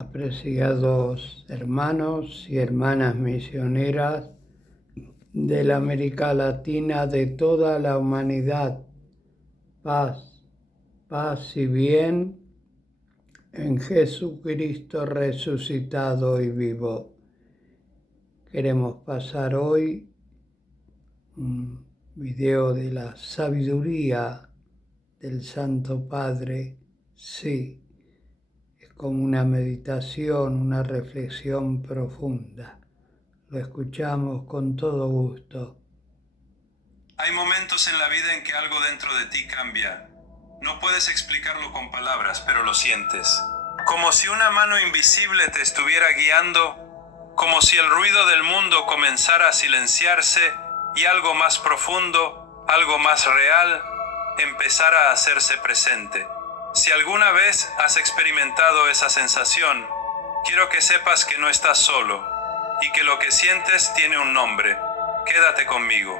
Apreciados hermanos y hermanas misioneras de la América Latina, de toda la humanidad, paz, paz y bien en Jesucristo resucitado y vivo. Queremos pasar hoy un video de la sabiduría del Santo Padre. Sí, es como una meditación, una reflexión profunda. Lo escuchamos con todo gusto. Hay momentos en la vida en que algo dentro de ti cambia. No puedes explicarlo con palabras, pero lo sientes. Como si una mano invisible te estuviera guiando, como si el ruido del mundo comenzara a silenciarse y algo más profundo, algo más real, empezara a hacerse presente. Si alguna vez has experimentado esa sensación, quiero que sepas que no estás solo y que lo que sientes tiene un nombre. Quédate conmigo.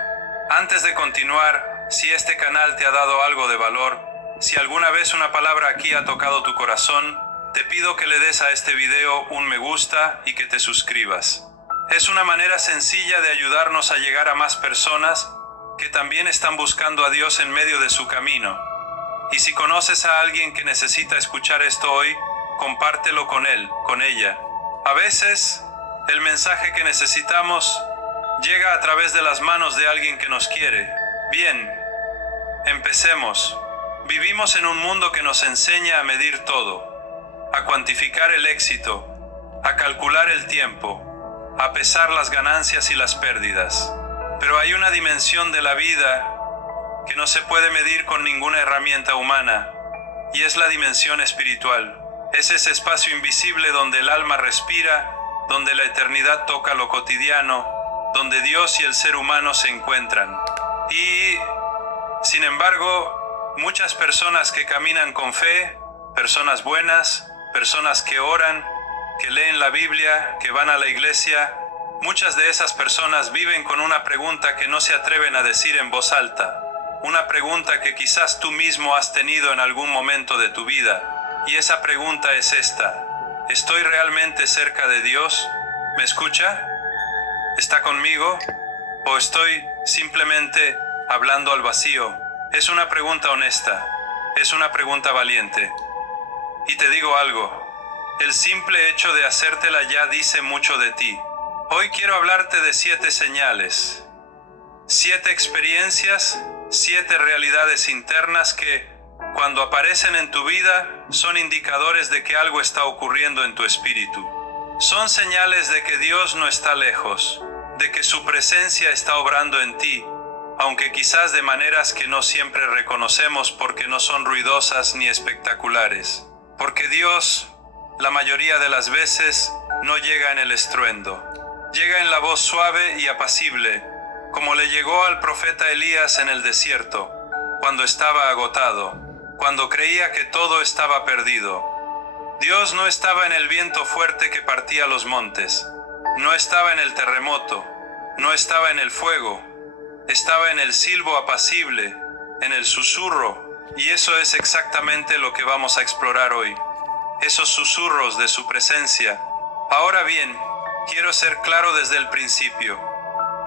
Antes de continuar, si este canal te ha dado algo de valor, si alguna vez una palabra aquí ha tocado tu corazón, te pido que le des a este video un me gusta y que te suscribas. Es una manera sencilla de ayudarnos a llegar a más personas que también están buscando a Dios en medio de su camino. Y si conoces a alguien que necesita escuchar esto hoy, compártelo con él, con ella. A veces, el mensaje que necesitamos llega a través de las manos de alguien que nos quiere. Bien, empecemos. Vivimos en un mundo que nos enseña a medir todo, a cuantificar el éxito, a calcular el tiempo, a pesar las ganancias y las pérdidas. Pero hay una dimensión de la vida que no se puede medir con ninguna herramienta humana, y es la dimensión espiritual. Es ese espacio invisible donde el alma respira, donde la eternidad toca lo cotidiano, donde Dios y el ser humano se encuentran. Y, sin embargo, muchas personas que caminan con fe, personas buenas, personas que oran, que leen la Biblia, que van a la iglesia, muchas de esas personas viven con una pregunta que no se atreven a decir en voz alta. Una pregunta que quizás tú mismo has tenido en algún momento de tu vida. Y esa pregunta es esta: ¿estoy realmente cerca de Dios? ¿Me escucha? ¿Está conmigo? ¿O estoy simplemente hablando al vacío? Es una pregunta honesta. Es una pregunta valiente. Y te digo algo. El simple hecho de hacértela ya dice mucho de ti. Hoy quiero hablarte de 7 señales. 7 experiencias, 7 realidades internas que, cuando aparecen en tu vida, son indicadores de que algo está ocurriendo en tu espíritu. Son señales de que Dios no está lejos, de que su presencia está obrando en ti, aunque quizás de maneras que no siempre reconocemos porque no son ruidosas ni espectaculares. Porque Dios, la mayoría de las veces, no llega en el estruendo. Llega en la voz suave y apacible, como le llegó al profeta Elías en el desierto, cuando estaba agotado, cuando creía que todo estaba perdido. Dios no estaba en el viento fuerte que partía los montes, no estaba en el terremoto, no estaba en el fuego, estaba en el silbo apacible, en el susurro, y eso es exactamente lo que vamos a explorar hoy. Esos susurros de su presencia. Ahora bien, quiero ser claro desde el principio.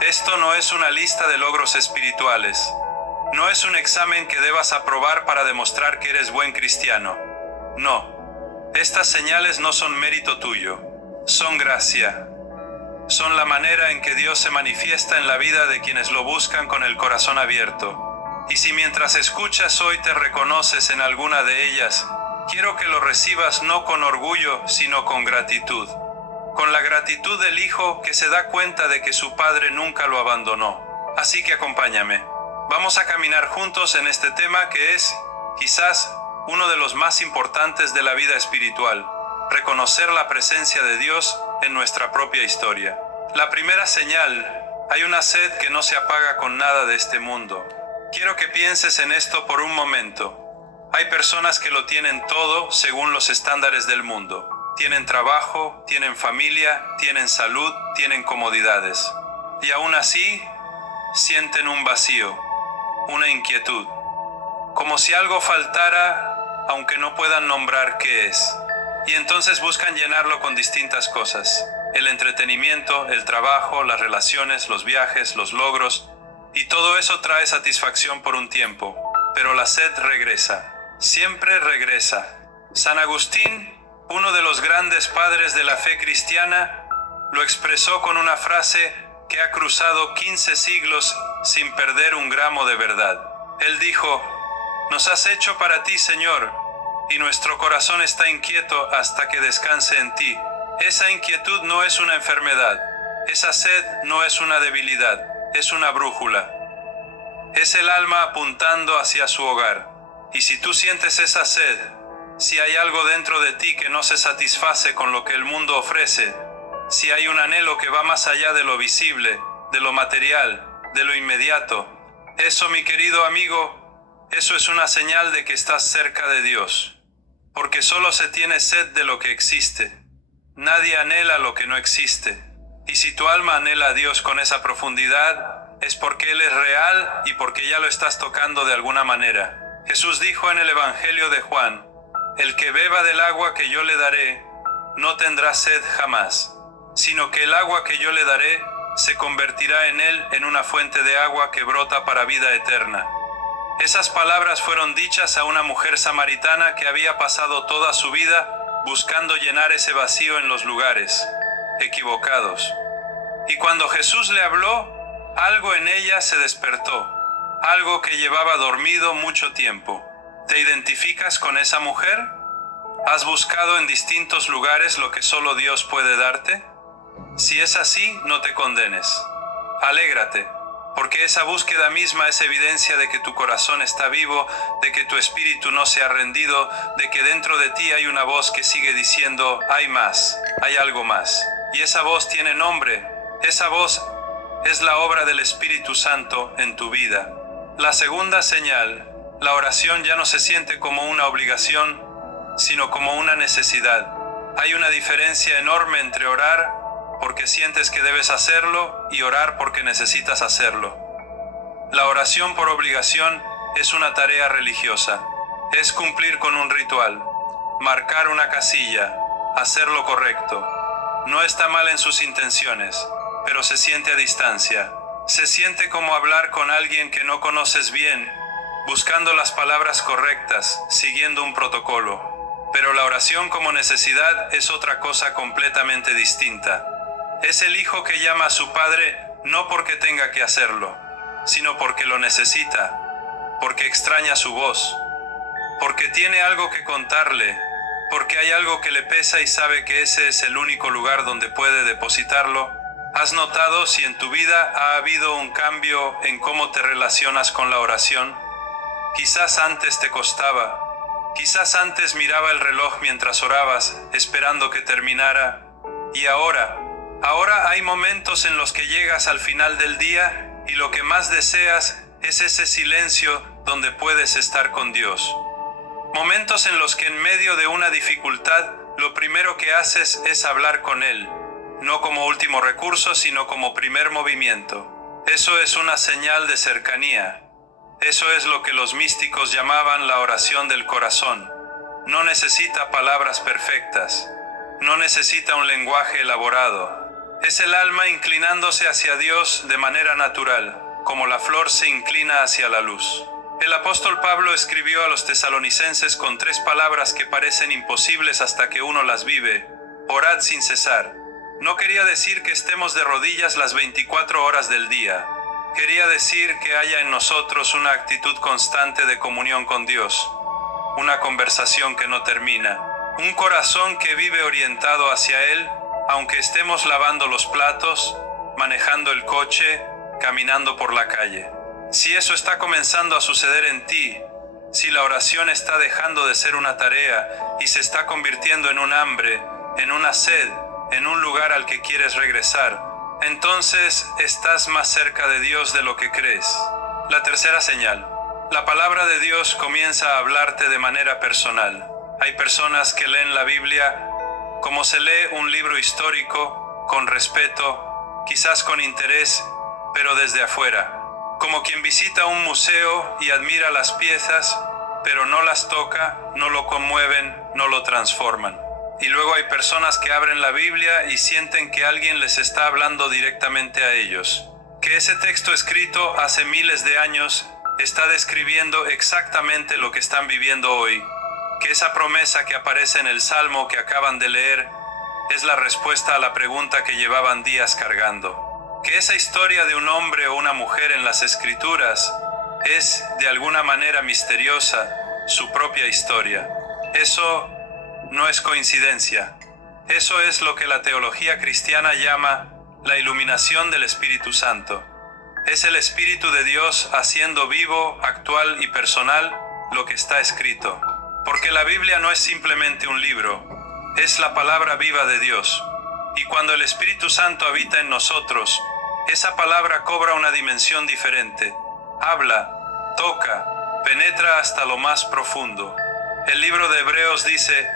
Esto no es una lista de logros espirituales. No es un examen que debas aprobar para demostrar que eres buen cristiano. No. Estas señales no son mérito tuyo. Son gracia. Son la manera en que Dios se manifiesta en la vida de quienes lo buscan con el corazón abierto. Y si mientras escuchas hoy te reconoces en alguna de ellas, quiero que lo recibas no con orgullo, sino con gratitud. Con la gratitud del hijo que se da cuenta de que su padre nunca lo abandonó. Así que acompáñame. Vamos a caminar juntos en este tema que es, quizás, uno de los más importantes de la vida espiritual: reconocer la presencia de Dios en nuestra propia historia. La primera señal: hay una sed que no se apaga con nada de este mundo. Quiero que pienses en esto por un momento. Hay personas que lo tienen todo según los estándares del mundo. Tienen trabajo, tienen familia, tienen salud, tienen comodidades. Y aún así, sienten un vacío, una inquietud. Como si algo faltara, aunque no puedan nombrar qué es. y entonces buscan llenarlo con distintas cosas: el entretenimiento, el trabajo, las relaciones, los viajes, los logros, y todo eso trae satisfacción por un tiempo, pero la sed regresa, siempre regresa. San Agustín, uno de los grandes padres de la fe cristiana, lo expresó con una frase que ha cruzado 15 siglos sin perder un gramo de verdad. Él dijo: «Nos has hecho para ti, Señor, y nuestro corazón está inquieto hasta que descanse en ti». Esa inquietud no es una enfermedad, esa sed no es una debilidad, es una brújula. Es el alma apuntando hacia su hogar. Y si tú sientes esa sed, si hay algo dentro de ti que no se satisface con lo que el mundo ofrece, si hay un anhelo que va más allá de lo visible, de lo material, de lo inmediato, eso, mi querido amigo, eso es una señal de que estás cerca de Dios. Porque solo se tiene sed de lo que existe. Nadie anhela lo que no existe. Y si tu alma anhela a Dios con esa profundidad, es porque Él es real y porque ya lo estás tocando de alguna manera. Jesús dijo en el Evangelio de Juan: «El que beba del agua que yo le daré, no tendrá sed jamás, sino que el agua que yo le daré se convertirá en él en una fuente de agua que brota para vida eterna». Esas palabras fueron dichas a una mujer samaritana que había pasado toda su vida buscando llenar ese vacío en los lugares equivocados. Y cuando Jesús le habló, algo en ella se despertó, algo que llevaba dormido mucho tiempo. ¿Te identificas con esa mujer? ¿Has buscado en distintos lugares lo que solo Dios puede darte? Si es así, no te condenes. Alégrate, porque esa búsqueda misma es evidencia de que tu corazón está vivo, de que tu espíritu no se ha rendido, de que dentro de ti hay una voz que sigue diciendo: «Hay más, hay algo más». Y esa voz tiene nombre. Esa voz es la obra del Espíritu Santo en tu vida. La segunda señal: la oración ya no se siente como una obligación, sino como una necesidad. Hay una diferencia enorme entre orar porque sientes que debes hacerlo y orar porque necesitas hacerlo. La oración por obligación es una tarea religiosa. Es cumplir con un ritual, marcar una casilla, hacer lo correcto. No está mal en sus intenciones, pero se siente a distancia. Se siente como hablar con alguien que no conoces bien, buscando las palabras correctas, siguiendo un protocolo. Pero la oración como necesidad es otra cosa completamente distinta. Es el hijo que llama a su padre no porque tenga que hacerlo, sino porque lo necesita, porque extraña su voz, porque tiene algo que contarle, porque hay algo que le pesa y sabe que ese es el único lugar donde puede depositarlo. ¿Has notado si en tu vida ha habido un cambio en cómo te relacionas con la oración? Quizás antes te costaba, quizás antes miraba el reloj mientras orabas, esperando que terminara, y ahora hay momentos en los que llegas al final del día y lo que más deseas es ese silencio donde puedes estar con Dios. Momentos en los que en medio de una dificultad lo primero que haces es hablar con Él, no como último recurso, sino como primer movimiento. Eso es una señal de cercanía. Eso es lo que los místicos llamaban la oración del corazón. No necesita palabras perfectas, no necesita un lenguaje elaborado. Es el alma inclinándose hacia Dios de manera natural, como la flor se inclina hacia la luz. El apóstol Pablo escribió a los tesalonicenses con 3 palabras que parecen imposibles hasta que uno las vive: orad sin cesar. No quería decir que estemos de rodillas las 24 horas del día. Quería decir que haya en nosotros una actitud constante de comunión con Dios, una conversación que no termina, un corazón que vive orientado hacia Él, aunque estemos lavando los platos, manejando el coche, caminando por la calle. Si eso está comenzando a suceder en ti, si la oración está dejando de ser una tarea y se está convirtiendo en un hambre, en una sed, en un lugar al que quieres regresar, entonces estás más cerca de Dios de lo que crees. La tercera señal: la palabra de Dios comienza a hablarte de manera personal. Hay personas que leen la Biblia como se lee un libro histórico, con respeto, quizás con interés, pero desde afuera. Como quien visita un museo y admira las piezas, pero no las toca, no lo conmueven, no lo transforman. y luego hay personas que abren la Biblia y sienten que alguien les está hablando directamente a ellos. Que ese texto escrito hace miles de años está describiendo exactamente lo que están viviendo hoy. Que esa promesa que aparece en el Salmo que acaban de leer es la respuesta a la pregunta que llevaban días cargando. Que esa historia de un hombre o una mujer en las Escrituras es, de alguna manera misteriosa, su propia historia. Eso no es coincidencia. Eso es lo que la teología cristiana llama la iluminación del Espíritu Santo. Es el Espíritu de Dios haciendo vivo, actual y personal lo que está escrito. Porque la Biblia no es simplemente un libro, es la palabra viva de Dios. Y cuando el Espíritu Santo habita en nosotros, esa palabra cobra una dimensión diferente. Habla, toca, penetra hasta lo más profundo. El libro de Hebreos dice: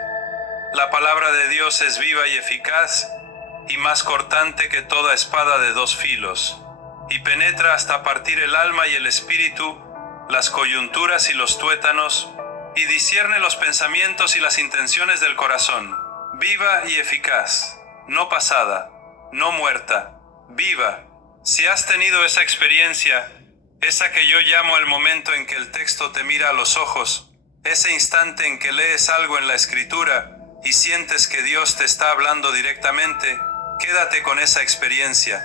la palabra de Dios es viva y eficaz, y más cortante que toda espada de dos filos, y penetra hasta partir el alma y el espíritu, las coyunturas y los tuétanos, y discierne los pensamientos y las intenciones del corazón. Viva y eficaz, no pasada, no muerta, viva. Si has tenido esa experiencia, esa que yo llamo el momento en que el texto te mira a los ojos, ese instante en que lees algo en la Escritura y sientes que Dios te está hablando directamente, quédate con esa experiencia,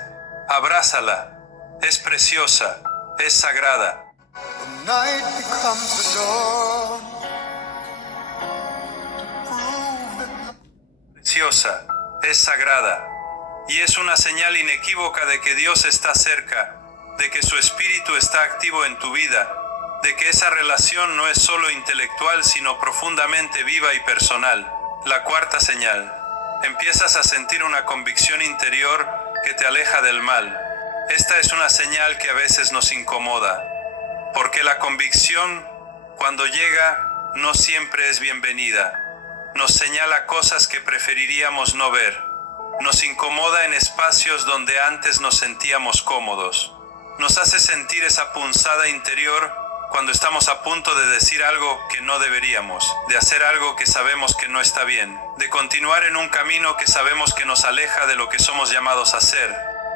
abrázala, es preciosa, es sagrada. The night becomes the dawn. Preciosa, es sagrada, y es una señal inequívoca de que Dios está cerca, de que su Espíritu está activo en tu vida, de que esa relación no es solo intelectual sino profundamente viva y personal. La cuarta señal. Empiezas a sentir una convicción interior que te aleja del mal. Esta es una señal que a veces nos incomoda, porque la convicción, cuando llega, no siempre es bienvenida. Nos señala cosas que preferiríamos no ver. Nos incomoda en espacios donde antes nos sentíamos cómodos. Nos hace sentir esa punzada interior cuando estamos a punto de decir algo que no deberíamos, de hacer algo que sabemos que no está bien, de continuar en un camino que sabemos que nos aleja de lo que somos llamados a hacer.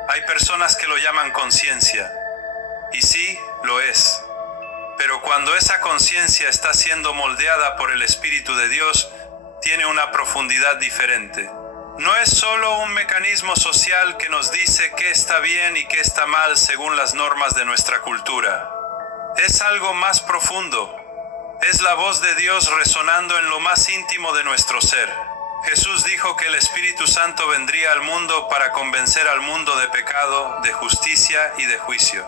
Hay personas que lo llaman conciencia, y sí, lo es. Pero cuando esa conciencia está siendo moldeada por el Espíritu de Dios, tiene una profundidad diferente. No es solo un mecanismo social que nos dice qué está bien y qué está mal según las normas de nuestra cultura. Es algo más profundo. Es la voz de Dios resonando en lo más íntimo de nuestro ser. Jesús dijo que el Espíritu Santo vendría al mundo para convencer al mundo de pecado, de justicia y de juicio.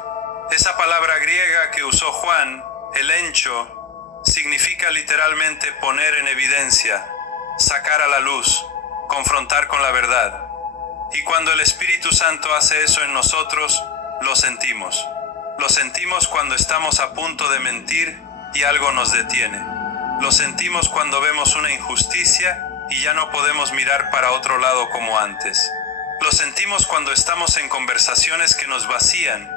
Esa palabra griega que usó Juan, elencho, significa literalmente poner en evidencia, sacar a la luz, confrontar con la verdad. Y cuando el Espíritu Santo hace eso en nosotros, lo sentimos. Lo sentimos cuando estamos a punto de mentir y algo nos detiene. Lo sentimos cuando vemos una injusticia y ya no podemos mirar para otro lado como antes. Lo sentimos cuando estamos en conversaciones que nos vacían,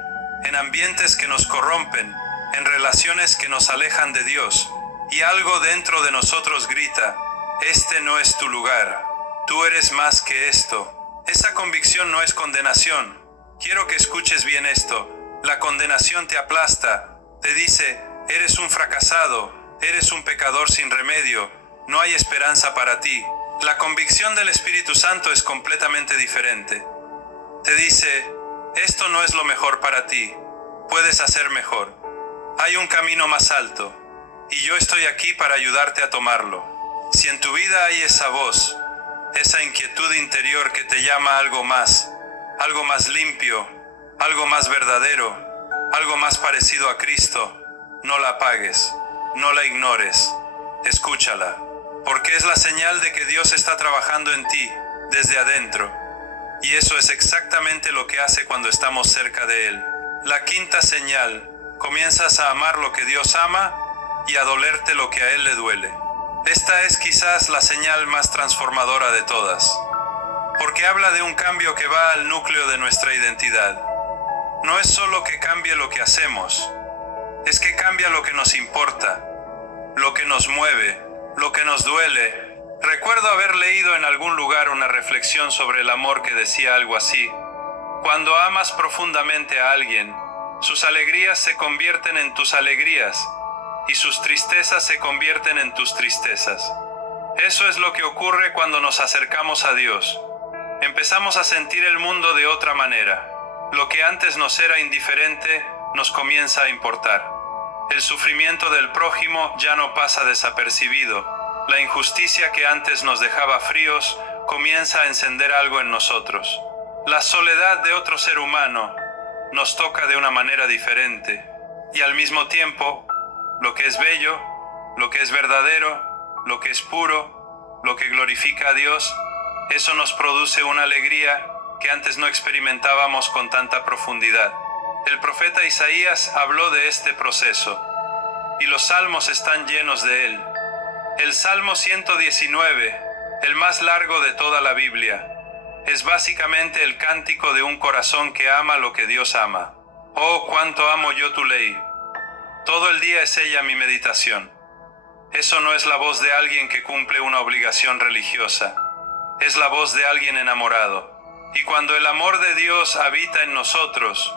en ambientes que nos corrompen, en relaciones que nos alejan de Dios, y algo dentro de nosotros grita: este no es tu lugar, tú eres más que esto. Esa convicción no es condenación. Quiero que escuches bien esto. La condenación te aplasta, te dice: eres un fracasado, eres un pecador sin remedio, no hay esperanza para ti. La convicción del Espíritu Santo es completamente diferente. Te dice: esto no es lo mejor para ti, puedes hacer mejor. Hay un camino más alto, y yo estoy aquí para ayudarte a tomarlo. Si en tu vida hay esa voz, esa inquietud interior que te llama a algo más limpio, algo más verdadero, algo más parecido a Cristo, no la apagues, no la ignores, escúchala, porque es la señal de que Dios está trabajando en ti, desde adentro, y eso es exactamente lo que hace cuando estamos cerca de Él. La quinta señal: comienzas a amar lo que Dios ama y a dolerte lo que a Él le duele. Esta es quizás la señal más transformadora de todas, porque habla de un cambio que va al núcleo de nuestra identidad. No es solo que cambie lo que hacemos, es que cambia lo que nos importa, lo que nos mueve, lo que nos duele, Recuerdo haber leído en algún lugar una reflexión sobre el amor que decía algo así: cuando amas profundamente a alguien, sus alegrías se convierten en tus alegrías y sus tristezas se convierten en tus tristezas. Eso es lo que ocurre cuando nos acercamos a Dios. Empezamos a sentir el mundo de otra manera. Lo que antes nos era indiferente nos comienza a importar. El sufrimiento del prójimo ya no pasa desapercibido. La injusticia que antes nos dejaba fríos comienza a encender algo en nosotros. La soledad de otro ser humano nos toca de una manera diferente. Y al mismo tiempo, lo que es bello, lo que es verdadero, lo que es puro, lo que glorifica a Dios, eso nos produce una alegría que antes no experimentábamos con tanta profundidad. El profeta Isaías habló de este proceso, y los salmos están llenos de él. El Salmo 119, el más largo de toda la Biblia, es básicamente el cántico de un corazón que ama lo que Dios ama. Oh, cuánto amo yo tu ley. Todo el día es ella mi meditación. Eso no es la voz de alguien que cumple una obligación religiosa. Es la voz de alguien enamorado. Y cuando el amor de Dios habita en nosotros,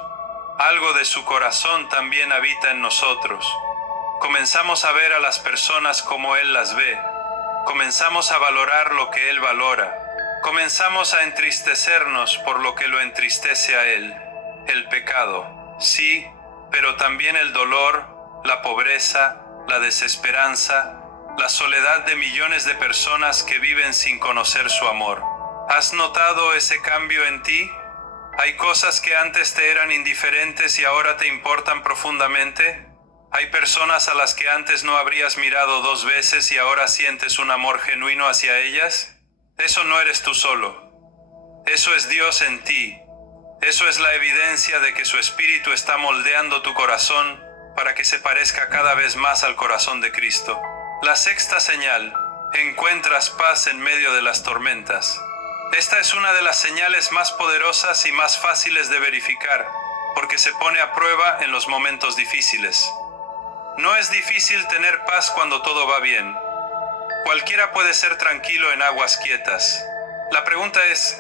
algo de su corazón también habita en nosotros. Comenzamos a ver a las personas como Él las ve. Comenzamos a valorar lo que Él valora. Comenzamos a entristecernos por lo que lo entristece a Él. El pecado, sí, pero también el dolor, la pobreza, la desesperanza, la soledad de millones de personas que viven sin conocer su amor. ¿Has notado ese cambio en ti? ¿Hay cosas que antes te eran indiferentes y ahora te importan profundamente? ¿Hay personas a las que antes no habrías mirado 2 veces y ahora sientes un amor genuino hacia ellas? Eso no eres tú solo. Eso es Dios en ti. Eso es la evidencia de que su Espíritu está moldeando tu corazón para que se parezca cada vez más al corazón de Cristo. La sexta señal: encuentras paz en medio de las tormentas. Esta es una de las señales más poderosas y más fáciles de verificar, porque se pone a prueba en los momentos difíciles. No es difícil tener paz cuando todo va bien. Cualquiera puede ser tranquilo en aguas quietas. La pregunta es: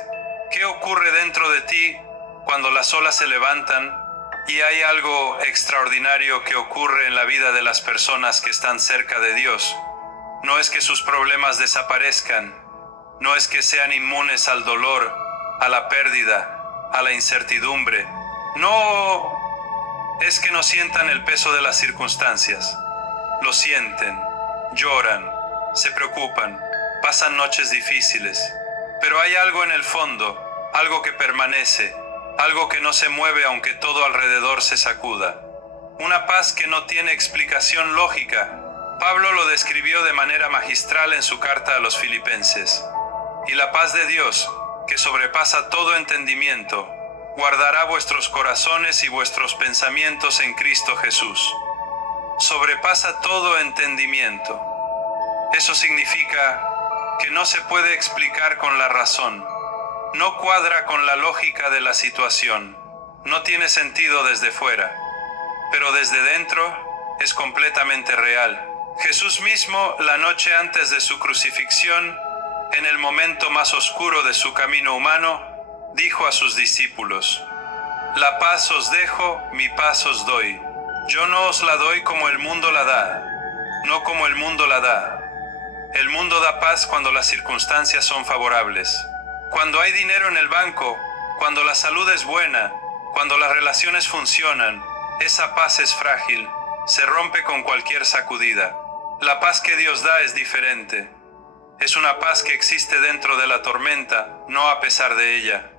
¿qué ocurre dentro de ti cuando las olas se levantan y hay algo extraordinario que ocurre en la vida de las personas que están cerca de Dios? No es que sus problemas desaparezcan, no es que sean inmunes al dolor, a la pérdida, a la incertidumbre. No es que no sientan el peso de las circunstancias. Lo sienten, lloran, se preocupan, pasan noches difíciles. Pero hay algo en el fondo, algo que permanece, algo que no se mueve aunque todo alrededor se sacuda. Una paz que no tiene explicación lógica. Pablo lo describió de manera magistral en su carta a los Filipenses. Y la paz de Dios, que sobrepasa todo entendimiento, guardará vuestros corazones y vuestros pensamientos en Cristo Jesús. Sobrepasa todo entendimiento. Eso significa que no se puede explicar con la razón. No cuadra con la lógica de la situación. No tiene sentido desde fuera. Pero desde dentro es completamente real. Jesús mismo, la noche antes de su crucifixión, en el momento más oscuro de su camino humano, dijo a sus discípulos: «La paz os dejo, mi paz os doy. Yo no os la doy como el mundo la da, no como el mundo la da». El mundo da paz cuando las circunstancias son favorables. Cuando hay dinero en el banco, cuando la salud es buena, cuando las relaciones funcionan, esa paz es frágil, se rompe con cualquier sacudida. La paz que Dios da es diferente. Es una paz que existe dentro de la tormenta, no a pesar de ella.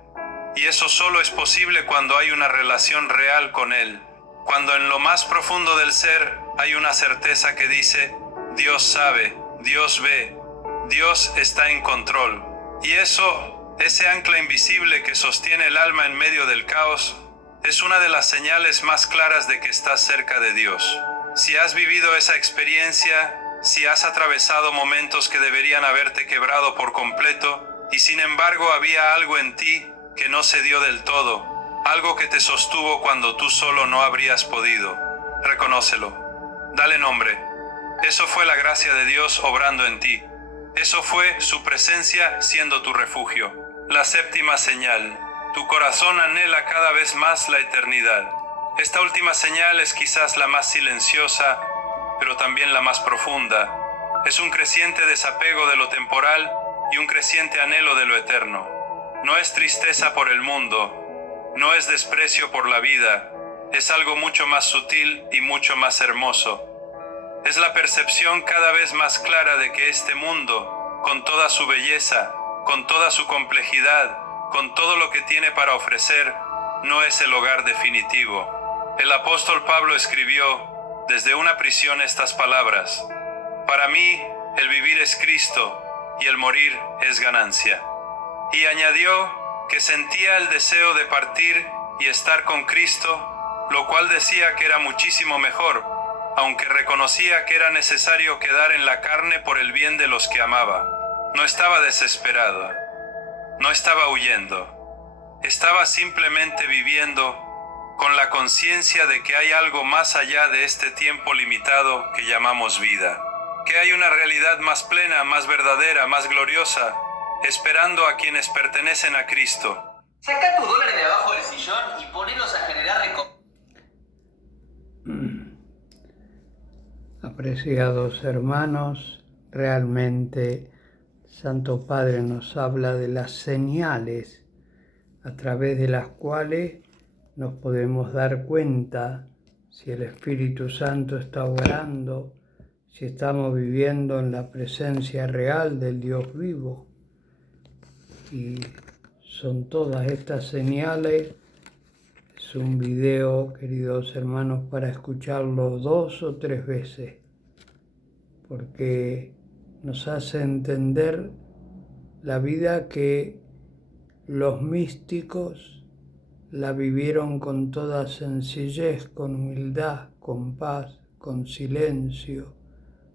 Y eso solo es posible cuando hay una relación real con Él. Cuando en lo más profundo del ser hay una certeza que dice: Dios sabe, Dios ve, Dios está en control. Y eso, ese ancla invisible que sostiene el alma en medio del caos, es una de las señales más claras de que estás cerca de Dios. Si has vivido esa experiencia, si has atravesado momentos que deberían haberte quebrado por completo, y sin embargo había algo en ti que no se dio del todo, algo que te sostuvo cuando tú solo no habrías podido, reconócelo. Dale nombre. Eso fue la gracia de Dios obrando en ti. Eso fue su presencia siendo tu refugio. La séptima señal. Tu corazón anhela cada vez más la eternidad. Esta última señal es quizás la más silenciosa, pero también la más profunda. Es un creciente desapego de lo temporal y un creciente anhelo de lo eterno. No es tristeza por el mundo, no es desprecio por la vida, es algo mucho más sutil y mucho más hermoso. Es la percepción cada vez más clara de que este mundo, con toda su belleza, con toda su complejidad, con todo lo que tiene para ofrecer, no es el hogar definitivo. El apóstol Pablo escribió desde una prisión estas palabras: para mí, el vivir es Cristo y el morir es ganancia. Y añadió que sentía el deseo de partir y estar con Cristo, lo cual decía que era muchísimo mejor, aunque reconocía que era necesario quedar en la carne por el bien de los que amaba. No estaba desesperado, no estaba huyendo, estaba simplemente viviendo con la conciencia de que hay algo más allá de este tiempo limitado que llamamos vida, que hay una realidad más plena, más verdadera, más gloriosa, esperando a quienes pertenecen a Cristo. Saca tus dólares de abajo del sillón y ponelos a generar Apreciados hermanos, realmente Santo Padre nos habla de las señales a través de las cuales nos podemos dar cuenta si el Espíritu Santo está obrando, si estamos viviendo en la presencia real del Dios vivo. Y son todas estas señales. Es un video, queridos hermanos, para escucharlo 2 o 3 veces, porque nos hace entender la vida que los místicos la vivieron con toda sencillez, con humildad, con paz, con silencio,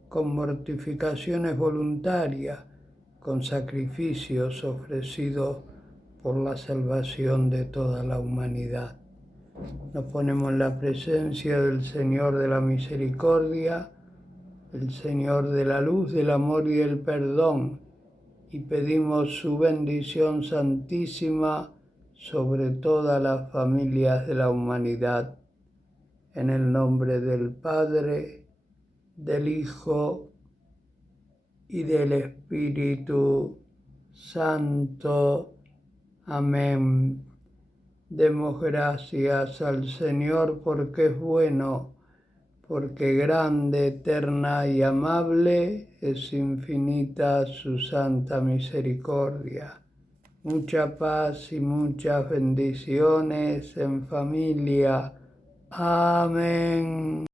con mortificaciones voluntarias, con sacrificios ofrecidos por la salvación de toda la humanidad. Nos ponemos en la presencia del Señor de la misericordia, el Señor de la luz, del amor y el perdón, y pedimos su bendición santísima sobre todas las familias de la humanidad. En el nombre del Padre, del Hijo y del Espíritu Santo. Amén. Demos gracias al Señor porque es bueno, porque grande, eterna y amable es infinita su santa misericordia. Mucha paz y muchas bendiciones en familia. Amén.